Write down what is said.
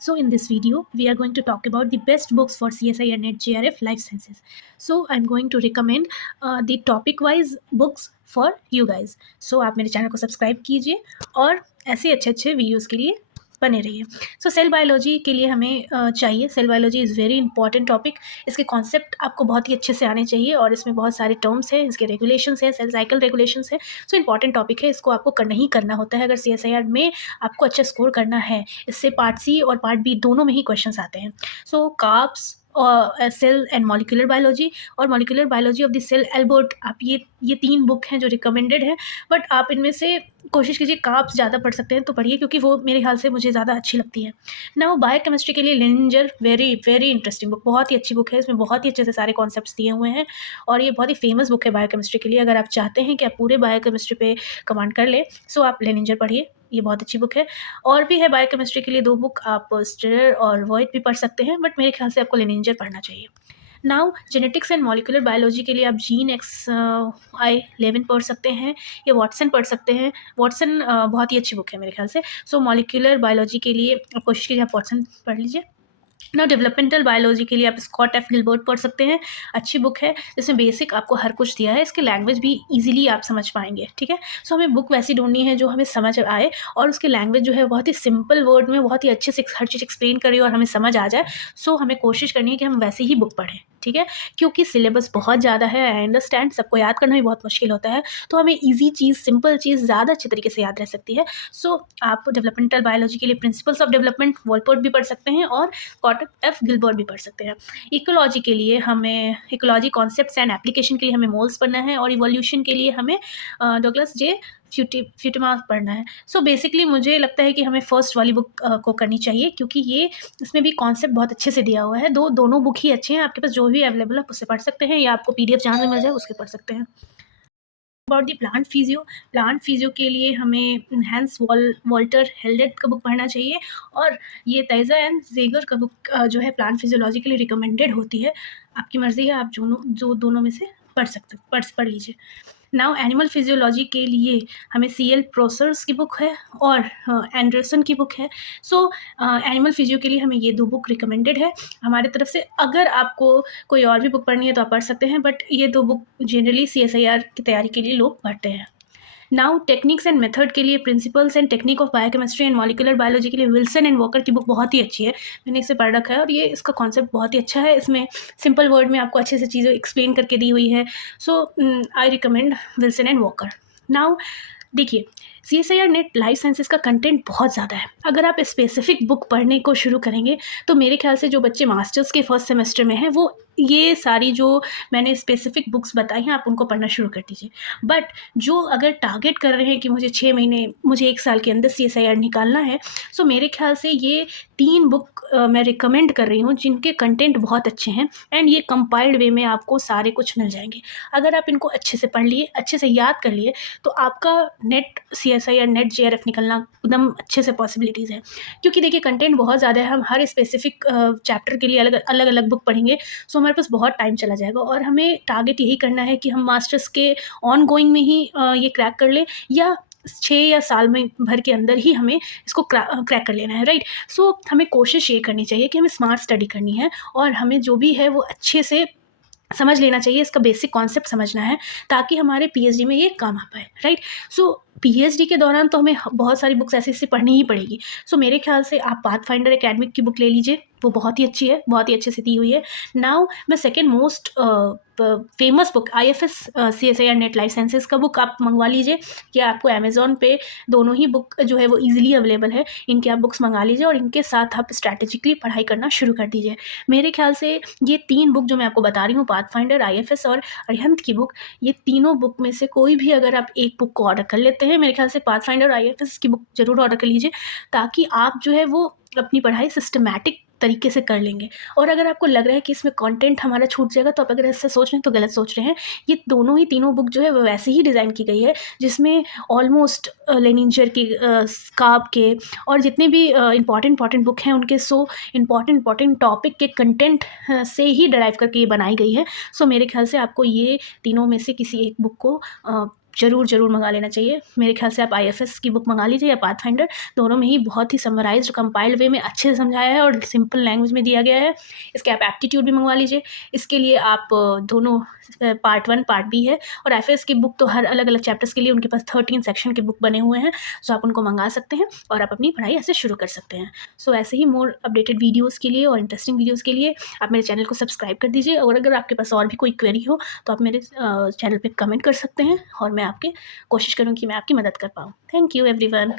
So in this video, we are going to talk about the best books for CSI and NET JRF Life Sciences. So I'm going to recommend the topic-wise books for you guys. So आप मेरे channel को subscribe कीजिए और ऐसे अच्छे videos के लिए बने रहिए। सो सेल बायोलॉजी के लिए हमें चाहिए, cell biology is very important topic. इसके कॉन्सेप्ट आपको बहुत ही अच्छे से आने चाहिए और इसमें बहुत सारे टर्म्स हैं, इसके रेगुलेशंस हैं, सेल साइकिल रेगुलेशंस है। सो इंपॉर्टेंट टॉपिक है, इसको आपको करना ही करना होता है अगर CSIR में आपको अच्छा स्कोर करना है। इससे पार्ट सी और पार्ट बी दोनों में ही क्वेश्चंस आते हैं। So Karp's cell and molecular biology और molecular biology of the cell Albert, आप ये 3 बुक हैं जो रिकमेंडेड है। बट आप इनमें से कोशिश कीजिए कार्ब्स ज़्यादा पढ़ सकते हैं तो पढ़िए, क्योंकि वो मेरे ख्याल से मुझे ज़्यादा अच्छी लगती है ना। वो बायोकेमिस्ट्री के लिए लिंजर, वेरी वेरी इंटरेस्टिंग बुक, बहुत ही अच्छी बुक है। इसमें बहुत ही अच्छे से सारे कॉन्सेप्ट्स दिए हुए हैं और ये बहुत ही फेमस बुक है बायोकेमिस्ट्री के लिए। अगर आप चाहते हैं कि आप पूरे बायोकेमिस्ट्री पे कमांड कर लें, सो आप लेनिंजर पढ़िए, ये बहुत अच्छी बुक है। और भी है बायोकेमिस्ट्री के लिए 2 बुक, आप स्टेरर और वॉइट भी पढ़ सकते हैं, बट मेरे ख्याल से आपको लेनिंजर पढ़ना चाहिए। Now genetics and molecular biology के लिए आप जीन XI11 पढ़ सकते हैं या वाटसन पढ़ सकते हैं। वाटसन बहुत ही अच्छी बुक है मेरे ख्याल से। सो मॉलिक्यूलर बायोलॉजी के लिए कोशिश कीजिए आप वाटसन पढ़ लीजिए ना। डेवलपमेंटल बायोलॉजी के लिए आप स्कॉट एफ गिलबर्ट पढ़ सकते हैं, अच्छी बुक है जिसमें बेसिक आपको हर कुछ दिया है। इसके लैंग्वेज भी इजीली आप समझ पाएंगे, ठीक है। सो हमें बुक वैसी ढूंढनी है जो हमें समझ आए और उसकी लैंग्वेज जो है बहुत ही सिंपल वर्ड में बहुत ही अच्छे से हर चीज़ एक्सप्लेन करिए और हमें समझ आ जाए। सो हमें कोशिश करनी है कि हम वैसे ही बुक पढ़ें, ठीक है, क्योंकि सिलेबस बहुत ज़्यादा है। आई अंडरस्टैंड, सबको याद करना भी बहुत मुश्किल होता है, तो हमें ईजी चीज़, सिंपल चीज़ ज़्यादा अच्छे तरीके से याद रह सकती है। सो आप डेवलपमेंटल बायोलॉजी के लिए प्रिंसिपल्स ऑफ डेवलपमेंट वॉलपोर्ट भी पढ़ सकते हैं और स्कॉट एफ गिलबर्ट भी पढ़ सकते हैं। इकोलॉजी के लिए हमें इकोलॉजी कॉन्सेप्ट्स एंड एप्लीकेशन के लिए हमें मोल्स पढ़ना है और इवोल्यूशन के लिए हमें डगलस जे फ्यूटिमा पढ़ना है। सो बेसिकली मुझे लगता है कि हमें फर्स्ट वाली बुक को करनी चाहिए, क्योंकि ये इसमें भी कॉन्सेप्ट बहुत अच्छे से दिया हुआ है। दोनों बुक ही अच्छे हैं, आपके पास जो भी अवेलेबल है उससे पढ़ सकते हैं या आपको PDF जहाँ से मिल जाए उसके पढ़ सकते हैं। अबाउट दी प्लांट फिजियो के लिए हमें हैंस वॉल्टर हेल्डेट का बुक पढ़ना चाहिए और ये तैजा एंड जेगर का बुक जो है प्लांट फिजियोलॉजी के लिए रिकमेंडेड होती है। आपकी मर्ज़ी है, आप जो दोनों में से पढ़ लीजिए। नाउ एनिमल फिजियोलॉजी के लिए हमें CL प्रोसर्स की बुक है और एंडरसन की बुक है। सो एनिमल फिजियो के लिए हमें ये 2 बुक रिकमेंडेड है हमारे तरफ से। अगर आपको कोई और भी बुक पढ़नी है तो आप पढ़ सकते हैं, बट ये 2 बुक जनरली CSIR की तैयारी के लिए लोग पढ़ते हैं। नाउ टेक्निक्स एंड मेथड के लिए principles and technique of biochemistry and molecular biology के लिए विल्सन एंड वॉकर की बुक बहुत ही अच्छी है। मैंने इसे पढ़ रखा है और ये इसका कॉन्सेप्ट बहुत ही अच्छा है। इसमें सिंपल वर्ड में आपको अच्छे से चीज़ें एक्सप्लेन करके दी हुई है। So I recommend Wilson and Walker. Now देखिए, CSIR नेट लाइफ साइंसेस का कंटेंट बहुत ज़्यादा है। अगर आप स्पेसिफिक बुक पढ़ने को शुरू करेंगे तो मेरे ख्याल से जो बच्चे मास्टर्स के फर्स्ट सेमेस्टर में हैं वो ये सारी जो मैंने स्पेसिफिक बुक्स बताई हैं आप उनको पढ़ना शुरू कर दीजिए। बट जो अगर टारगेट कर रहे हैं कि मुझे 6 महीने, मुझे 1 साल के अंदर CSIR निकालना है, सो मेरे ख्याल से ये 3 बुक मैं रिकमेंड कर रही हूँ जिनके कंटेंट बहुत अच्छे हैं एंड ये कंपाइल्ड वे में आपको सारे कुछ मिल जाएंगे। अगर आप इनको अच्छे से पढ़ लिए, अच्छे से याद कर लिए, तो आपका नेट CSIR नेट JRF निकलना एकदम अच्छे से पॉसिबिलिटीज़ है। क्योंकि देखिए कंटेंट बहुत ज़्यादा है, हम हर स्पेसिफिक चैप्टर के लिए अलग अलग बुक पढ़ेंगे, सो हमारे पास बहुत टाइम चला जाएगा और हमें टारगेट यही करना है कि हम मास्टर्स के ऑन गोइंग में ही ये क्रैक कर लें या 6 या साल में भर के अंदर ही हमें इसको क्रैक कर लेना है, राइट। सो हमें कोशिश ये करनी चाहिए कि हमें स्मार्ट स्टडी करनी है और हमें जो भी है वो अच्छे से समझ लेना चाहिए, इसका बेसिक कॉन्सेप्ट समझना है ताकि हमारे PhD में ये काम आ पाए, राइट। सो PhD के दौरान तो हमें बहुत सारी बुक्स ऐसी पढ़नी ही पड़ेगी। सो मेरे ख्याल से आप पाथफाइंडर एकेडमिक की बुक ले लीजिए, वो बहुत ही अच्छी है, बहुत ही अच्छे से दी हुई है। नाउ मैं second most famous book IFS CSIR NET life sciences का बुक आप मंगवा लीजिए, कि आपको अमेज़ॉन पे दोनों ही बुक जो है वो ईजिली अवेलेबल है। इनके आप बुक्स मंगा लीजिए और इनके साथ आप स्ट्रैटेजिकली पढ़ाई करना शुरू कर दीजिए। मेरे ख्याल से ये 3 बुक जो मैं आपको बता रही हूँ, पाथफाइंडर, IFS और अरिहंत की बुक, ये तीनों बुक में से कोई भी अगर आप एक बुक को ऑर्डर कर लेते हैं, मेरे ख्याल से पाथफाइंडर और IFS की बुक ज़रूर ऑर्डर कर लीजिए, ताकि आप जो है वो अपनी पढ़ाई सिस्टमैटिक तरीके से कर लेंगे। और अगर आपको लग रहा है कि इसमें कंटेंट हमारा छूट जाएगा, तो आप अगर ऐसा सोच रहे हैं तो गलत सोच रहे हैं। ये दोनों ही तीनों बुक जो है वो वैसे ही डिज़ाइन की गई है, जिसमें ऑलमोस्ट लेनिंजर के, स्कार्ब के और जितने भी इंपॉर्टेंट बुक हैं उनके इंपॉर्टेंट टॉपिक के कंटेंट से ही डराइव करके ये बनाई गई है। सो मेरे ख्याल से आपको ये तीनों में से किसी एक बुक को ज़रूर मंगा लेना चाहिए। मेरे ख्याल से आप IFS की बुक मंगा लीजिए या पाथफाइंडर, दोनों में ही बहुत ही समराइज्ड कंपाइल्ड वे में अच्छे से समझाया है और सिंपल लैंग्वेज में दिया गया है। इसके आप एप्टीट्यूड भी मंगवा लीजिए। इसके लिए आप दोनों पार्ट 1 पार्ट B है, और IFS की बुक तो हर अलग अलग चैप्टर्स के लिए उनके पास 13 सेक्शन के बुक बने हुए हैं। सो आप उनको मंगा सकते हैं और आप अपनी पढ़ाई ऐसे शुरू कर सकते हैं। सो ऐसे ही मोर अपडेटेड वीडियोज़ के लिए और इंटरेस्टिंग वीडियोज़ के लिए आप मेरे चैनल को सब्सक्राइब कर दीजिए, और अगर आपके पास और भी कोई क्वेरी हो तो आप मेरे चैनल पे कमेंट कर सकते हैं, और मैं आपके कोशिश करूँ कि मैं आपकी मदद कर पाऊँ। Thank you everyone.